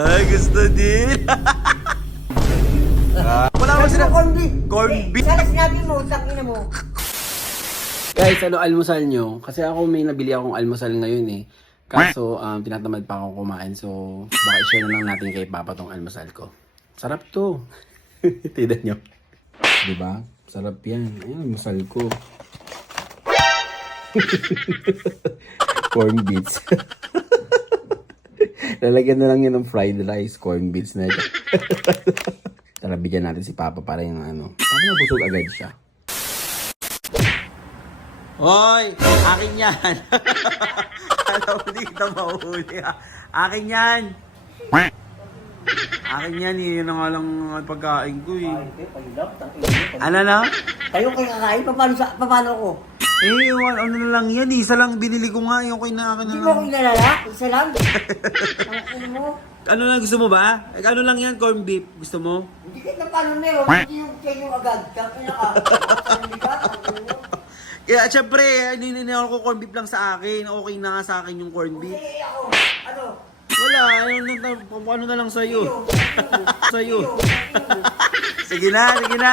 Ay, gusto din. Wala mo Sabi sila. corn beef. Corn Eh, beef. Sana sinabi mo, tangina mo. Guys, ano almusal nyo? Kasi ako may nabili akong almusal ngayon eh. Kaso, um, tinatamad pa ako kumain. So, baka i-share na lang natin kay Papa tong almusal ko. Sarap to. Tignan nyo. Diba? Sarap yan. Ayun, almusal ko. corn beets. Lalagyan na lang yun ng fried rice, corn beets na ito. Tara, bigyan natin si Papa para yung ano. Para mabusog agad siya. Hoy, akin yan. Alam mo, hindi kita mahuli ha. Akin yan. Akin yan eh. Yun ang pagkain ko eh. Ano na? Kayo kayo kakain, paano, sa, paano ko? Eh, wala, ano na lang yan. Isa lang binili ko nga. Yung kay na akin na Hindi mo lang. ako inalala? Isa lang? Ang mo? Ano lang gusto mo ba? Eh, ano lang yan, corn beef. Gusto mo? Hindi ka na paano meron, hindi yung kayo agad. Tangina ka. Tangina ka, tangina mo. Kaya syempre, nininaw ko corn beef lang sa akin. Okay na nga sa akin yung corn beef. Eh, ako, ano? Wala, ano, ano, ano na lang sa'yo. Sa'yo. Sige na, sige na.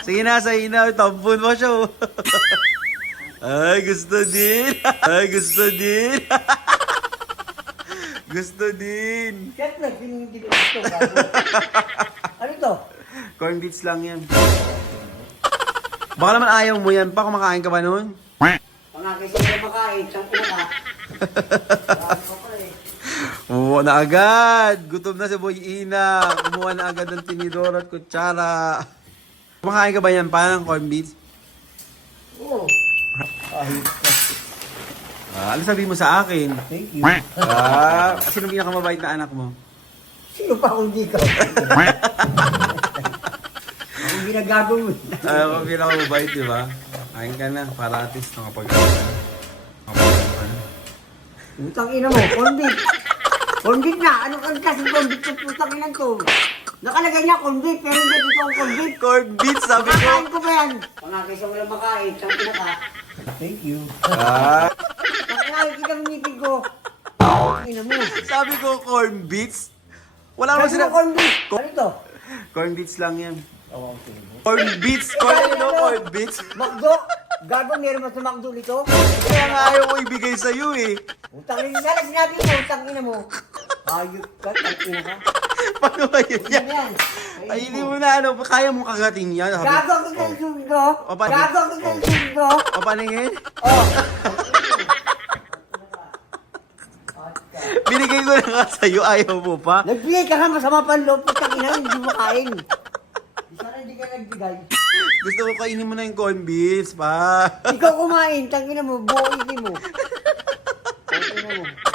Sige na, sa'yo na. Tampon mo siya. oh. Ay, gusto din. Ay, gusto din. gusto din. Siyempre, pinindi ko ito. gago. Ano to? Corn beats lang yan. Baka naman ayaw mo yan pa. Kumakain ka ba nun? Makain, tangina ka. Gago ka eh. Kumuha na agad. Gutom na si Boy Ina. Kumuha na agad ng tinidor at kutsara. Kumakain ka ba yan pa ng corn beats? Ah, ano sabihin mo sa akin? Thank you. Ah, sino pinakamabait na anak mo? Sino pa kung di ka? Ang ginagago mo. Ah, ako pinakamabait, di ba? Kain ka na, para at least nakapag... Putang ina mo, convict. Convict na. Ano kan kasi convict sa putang ina to? Nakalagay na convict, pero hindi ito ang convict. Corn sabi ko. Kakain ko ba yan? Pangakay sa walang makain, tangina ka. Thank you. Ah, Pangakay kita ng ngipin ko. Ina mo. sabi ko corn beats. Wala naman Sabi sila... mo convict. Ano to? Corn beats lang yan. Oh, okay. Corn beats, corn, ano, corn beats. Macdo? Gago, meron ba sa Macdo nito? Kaya nga ayaw ko ibigay sa'yo eh. Utang ina, sana sinabi mo, utang ina mo. Ayok ka, tangina ka. Paano ba yun Ano yan? yan? Ay, hindi mo na ano, kaya mong kagatin yan. Sabi, Gago ang kakalsun ko. O, paano? Gago ang kakalsun ko. o paningin? Oh. Binigay ko na nga sa'yo, ayaw mo pa. Nagbigay ka nga masama pa ang loob, putang ina, hindi mo kain. Sana hindi ka nagbigay. Gusto ko kainin mo na yung corn beans pa. Ikaw kumain, tangina mo, buo hindi mo.